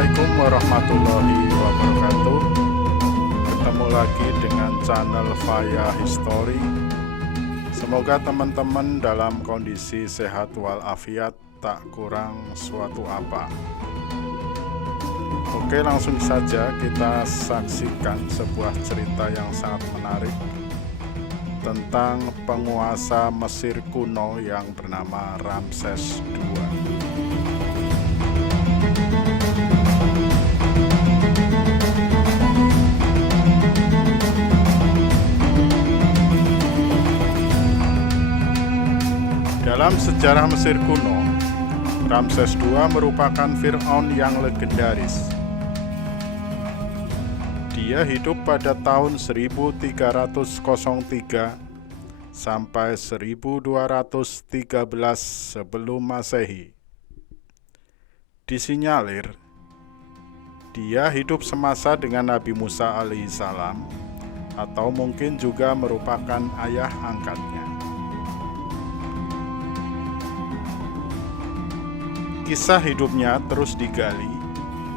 Assalamualaikum warahmatullahi wabarakatuh. Ketemu lagi dengan channel Faya History. Semoga teman-teman dalam kondisi sehat walafiat, tak kurang suatu apa. Oke, langsung saja kita saksikan sebuah cerita yang sangat menarik tentang penguasa Mesir kuno yang bernama Ramses II. Dalam sejarah Mesir kuno, Ramses II merupakan Fir'aun yang legendaris. Dia hidup pada tahun 1303 sampai 1213 sebelum Masehi. Disinyalir, dia hidup semasa dengan Nabi Musa alaihissalam, atau mungkin juga merupakan ayah angkatnya. Kisah hidupnya terus digali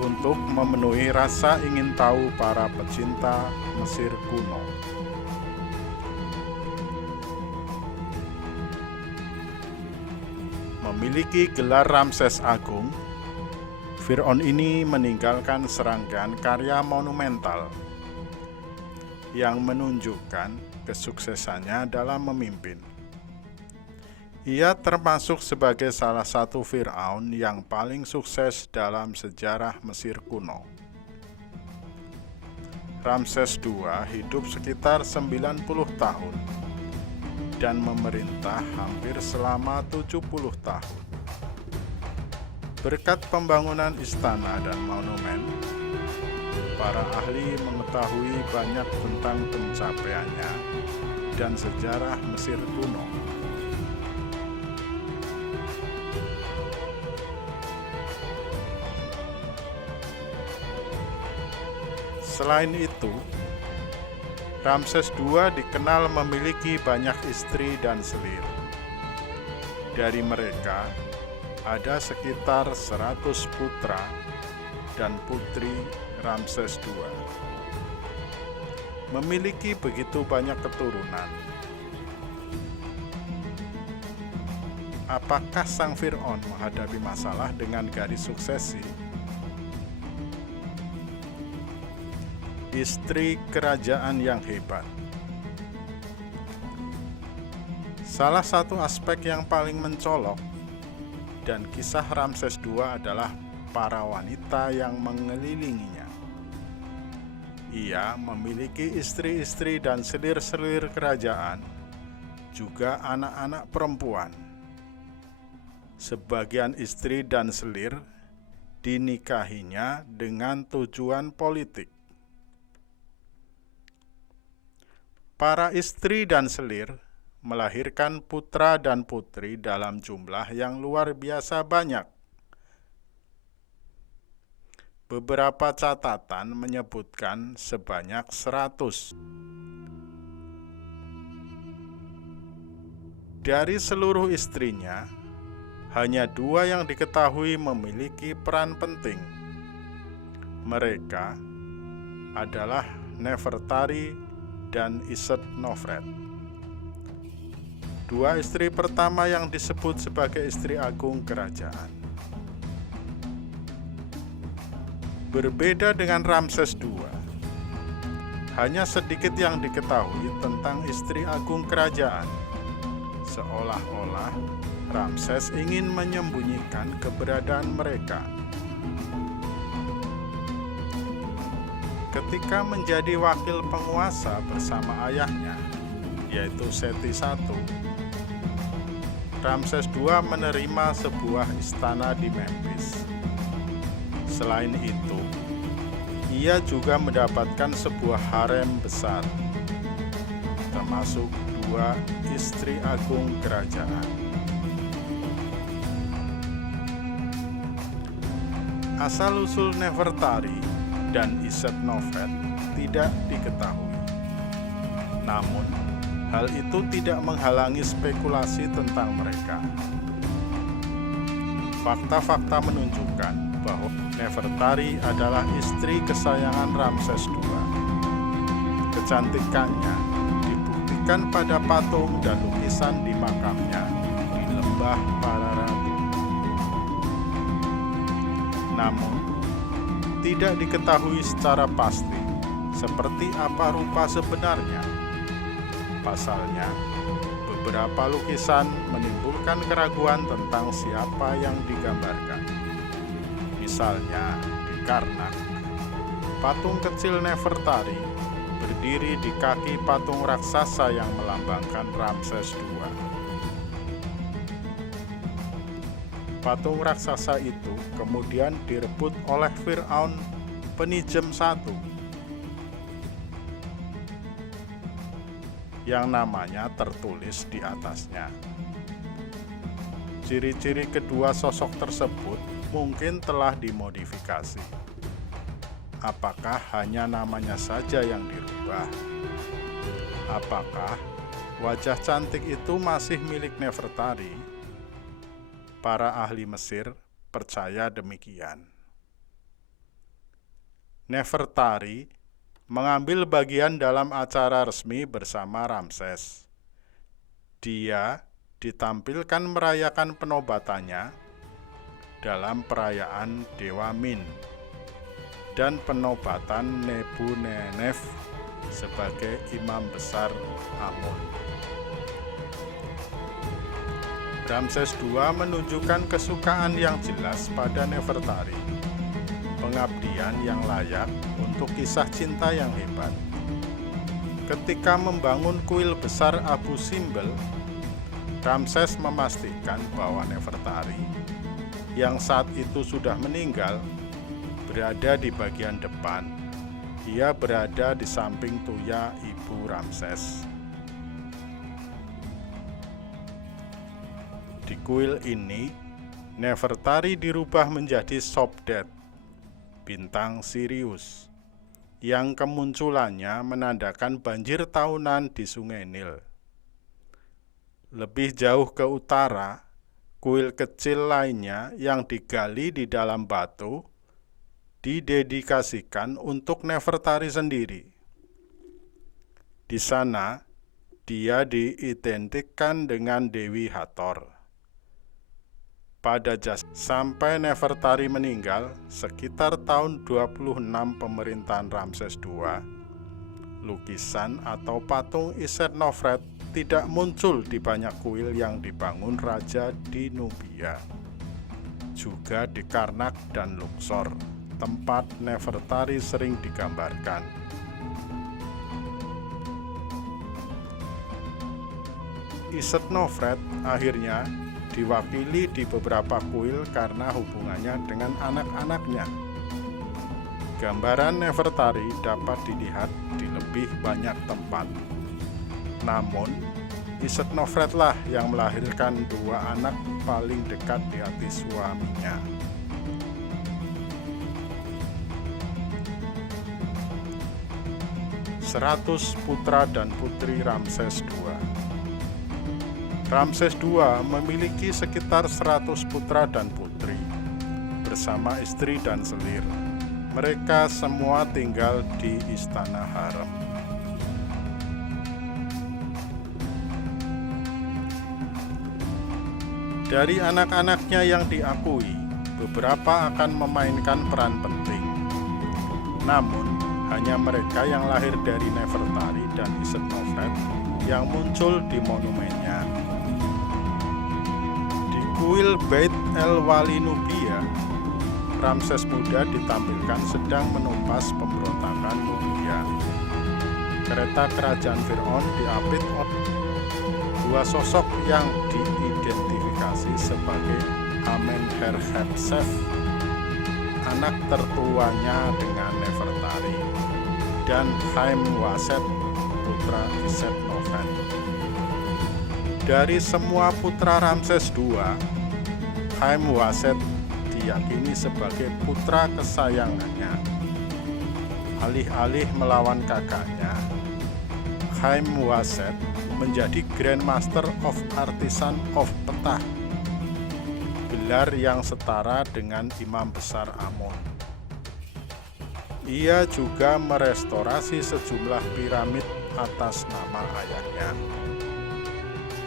untuk memenuhi rasa ingin tahu para pecinta Mesir kuno. Memiliki gelar Ramses Agung, Fir'aun ini meninggalkan serangkaian karya monumental yang menunjukkan kesuksesannya dalam memimpin. Ia termasuk sebagai salah satu Fir'aun yang paling sukses dalam sejarah Mesir kuno. Ramses II hidup sekitar 90 tahun dan memerintah hampir selama 70 tahun. Berkat pembangunan istana dan monumen, para ahli mengetahui banyak tentang pencapaiannya dan sejarah Mesir kuno. Selain itu, Ramses II dikenal memiliki banyak istri dan selir. Dari mereka, ada sekitar 100 putra dan putri Ramses II. Memiliki begitu banyak keturunan. Apakah sang Fir'aun menghadapi masalah dengan garis suksesi? Istri kerajaan yang hebat. Salah satu aspek yang paling mencolok dan kisah Ramses II adalah para wanita yang mengelilinginya. Ia memiliki istri-istri dan selir-selir kerajaan, juga anak-anak perempuan. Sebagian istri dan selir dinikahinya dengan tujuan politik. Para istri dan selir melahirkan putra dan putri dalam jumlah yang luar biasa banyak. Beberapa catatan menyebutkan sebanyak 100. Dari seluruh istrinya, hanya 2 yang diketahui memiliki peran penting. Mereka adalah Nefertari dan Isetnofret. 2 istri pertama yang disebut sebagai istri agung kerajaan. Berbeda dengan Ramses II, hanya sedikit yang diketahui tentang istri agung kerajaan. Seolah-olah Ramses ingin menyembunyikan keberadaan mereka. Ketika menjadi wakil penguasa bersama ayahnya, yaitu Seti I, Ramses II menerima sebuah istana di Memphis. Selain itu, ia juga mendapatkan sebuah harem besar, termasuk 2 istri agung kerajaan. Asal-usul Nefertari dan Isetnofret tidak diketahui. Namun, hal itu tidak menghalangi spekulasi tentang mereka. Fakta-fakta menunjukkan bahwa Nefertari adalah istri kesayangan Ramses II. Kecantikannya dibuktikan pada patung dan lukisan di makamnya di Lembah Pararatu. Namun, tidak diketahui secara pasti seperti apa rupa sebenarnya. Pasalnya, beberapa lukisan menimbulkan keraguan tentang siapa yang digambarkan. Misalnya, di Karnak, patung kecil Nefertari berdiri di kaki patung raksasa yang melambangkan Ramses II. Patung raksasa itu kemudian direbut oleh Firaun Penijem I yang namanya tertulis di atasnya. Ciri-ciri kedua sosok tersebut mungkin telah dimodifikasi. Apakah hanya namanya saja yang dirubah? Apakah wajah cantik itu masih milik Nefertari? Para ahli Mesir percaya demikian. Nefertari mengambil bagian dalam acara resmi bersama Ramses. Dia ditampilkan merayakan penobatannya dalam perayaan Dewa Min dan penobatan Nebunenef sebagai imam besar Amun. Ramses II menunjukkan kesukaan yang jelas pada Nefertari, pengabdian yang layak untuk kisah cinta yang hebat. Ketika membangun kuil besar Abu Simbel, Ramses memastikan bahwa Nefertari, yang saat itu sudah meninggal, berada di bagian depan. Ia berada di samping Tuya ibu Ramses. Di kuil ini, Nefertari dirubah menjadi Sopdet, bintang Sirius, yang kemunculannya menandakan banjir tahunan di Sungai Nil. Lebih jauh ke utara, kuil kecil lainnya yang digali di dalam batu didedikasikan untuk Nefertari sendiri. Di sana, dia diidentikan dengan Dewi Hathor. Pada sampai Nefertari meninggal sekitar tahun 26 pemerintahan Ramses II, lukisan atau patung Iset-Nofret tidak muncul di banyak kuil yang dibangun raja di Nubia. Juga di Karnak dan Luxor, tempat Nefertari sering digambarkan. Iset-Nofret akhirnya diwakili di beberapa kuil karena hubungannya dengan anak-anaknya. Gambaran Nefertari dapat dilihat di lebih banyak tempat. Namun, Iset-Nofretlah yang melahirkan dua anak paling dekat di hati suaminya. Seratus putra dan putri Ramses II. Ramses II memiliki sekitar 100 putra dan putri, bersama istri dan selir. Mereka semua tinggal di Istana Harem. Dari anak-anaknya yang diakui, beberapa akan memainkan peran penting. Namun, hanya mereka yang lahir dari Nefertari dan Iset-Nofret yang muncul di monumennya. Kuil Beit el-Wali Nubia, Ramses Muda ditampilkan sedang menumpas pemberontakan Nubia. Kereta kerajaan Firaun diapit oleh dua sosok yang diidentifikasi sebagai Amenherhepsef, anak tertuanya dengan Nefertari, dan Haim-Waset, putra Iset-Nofret. Dari semua putra Ramses II, Haim-Waset diyakini sebagai putra kesayangannya. Alih-alih melawan kakaknya, Haim-Waset menjadi Grand Master of Artisan of Petah, gelar yang setara dengan Imam Besar Amun. Ia juga merestorasi sejumlah piramid atas nama ayahnya.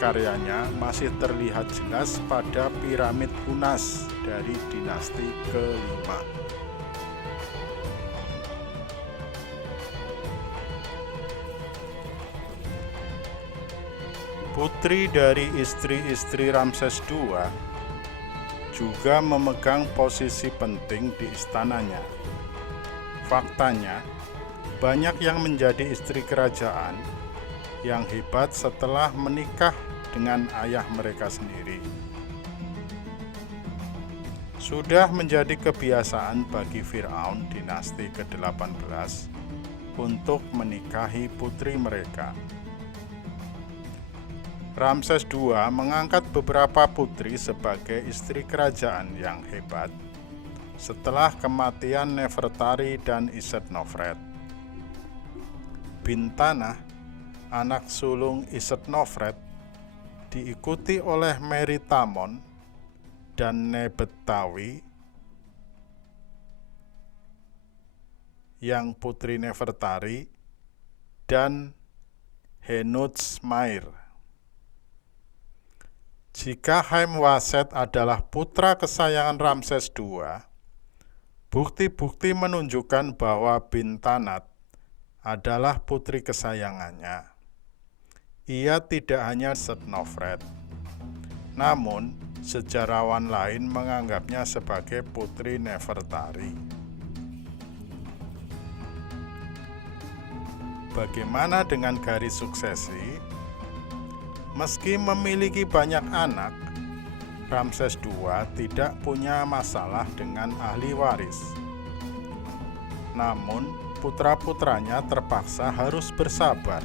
Karyanya masih terlihat jelas pada piramid Unas dari dinasti kelima. Putri dari istri-istri Ramses II juga memegang posisi penting di istananya. Faktanya, banyak yang menjadi istri kerajaan yang hebat setelah menikah dengan ayah mereka sendiri. Sudah menjadi kebiasaan bagi Firaun dinasti ke-18 untuk menikahi putri mereka. Ramses II mengangkat beberapa putri sebagai istri kerajaan yang hebat setelah kematian Nefertari dan Isetnofret. Bintana, anak sulung Isetnofret, diikuti oleh Meritamon dan Nebetawi yang putri Nefertari dan Henutsmair. Jika Haemwaset adalah putra kesayangan Ramses II, bukti-bukti menunjukkan bahwa Bintanat adalah putri kesayangannya. Ia tidak hanya Isetnofret, namun sejarawan lain menganggapnya sebagai putri Nefertari. Bagaimana dengan garis suksesi? Meski memiliki banyak anak, Ramses II tidak punya masalah dengan ahli waris. Namun, putra-putranya terpaksa harus bersabar.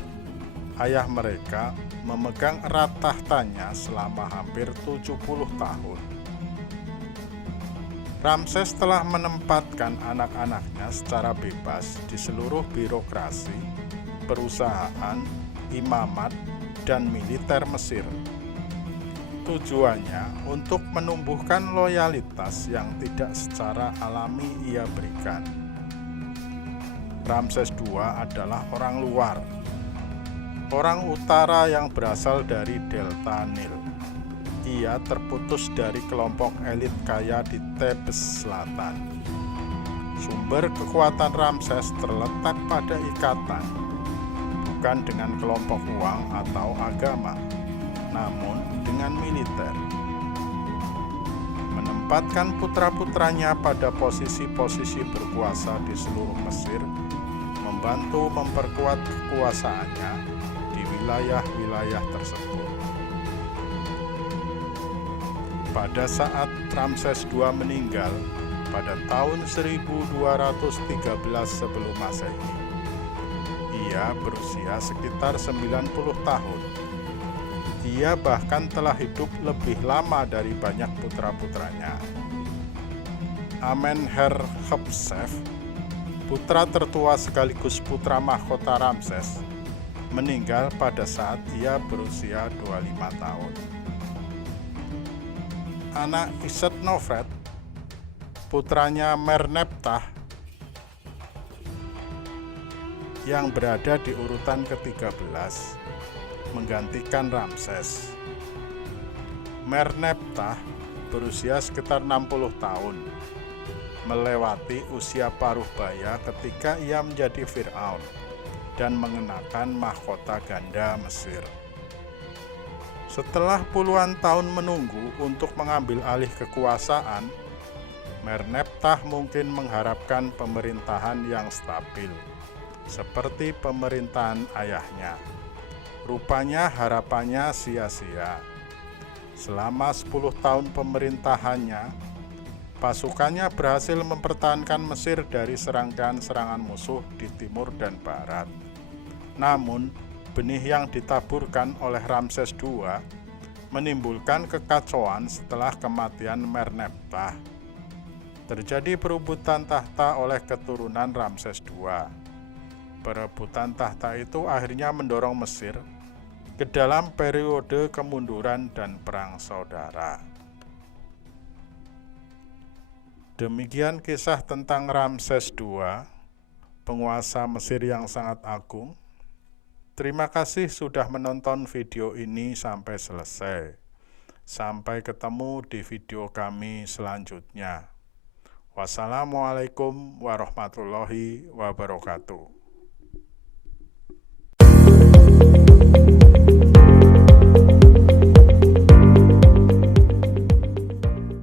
Ayah mereka memegang erat tahtanya selama hampir 70 tahun. Ramses telah menempatkan anak-anaknya secara bebas di seluruh birokrasi, perusahaan, imamat, dan militer Mesir. Tujuannya untuk menumbuhkan loyalitas yang tidak secara alami ia berikan. Ramses II adalah orang luar, orang utara yang berasal dari delta Nil. Ia terputus dari kelompok elit kaya di Thebes Selatan. Sumber kekuatan Ramses terletak pada ikatan, bukan dengan kelompok uang atau agama, namun dengan militer. Menempatkan putra-putranya pada posisi-posisi berkuasa di seluruh Mesir membantu memperkuat kekuasaannya di wilayah-wilayah tersebut. Pada saat Ramses II meninggal pada tahun 1213 sebelum Masehi, ia berusia sekitar 90 tahun. Ia bahkan telah hidup lebih lama dari banyak putra-putranya. Amenherhotep, putra tertua sekaligus putra mahkota Ramses, meninggal pada saat ia berusia 25 tahun. Anak Isetnofret, putranya Merneptah, yang berada di urutan ke-13, menggantikan Ramses. Merneptah berusia sekitar 60 tahun, melewati usia paruh baya ketika ia menjadi Firaun dan mengenakan mahkota ganda Mesir. Setelah puluhan tahun menunggu untuk mengambil alih kekuasaan, Merneptah mungkin mengharapkan pemerintahan yang stabil, seperti pemerintahan ayahnya. Rupanya harapannya sia-sia. Selama 10 tahun pemerintahannya, pasukannya berhasil mempertahankan Mesir dari serangkaian serangan musuh di timur dan barat. Namun, benih yang ditaburkan oleh Ramses II menimbulkan kekacauan setelah kematian Merneptah. Terjadi perebutan tahta oleh keturunan Ramses II. Perebutan tahta itu akhirnya mendorong Mesir ke dalam periode kemunduran dan perang saudara. Demikian kisah tentang Ramses II, penguasa Mesir yang sangat agung. Terima kasih sudah menonton video ini sampai selesai. Sampai ketemu di video kami selanjutnya. Wassalamualaikum warahmatullahi wabarakatuh.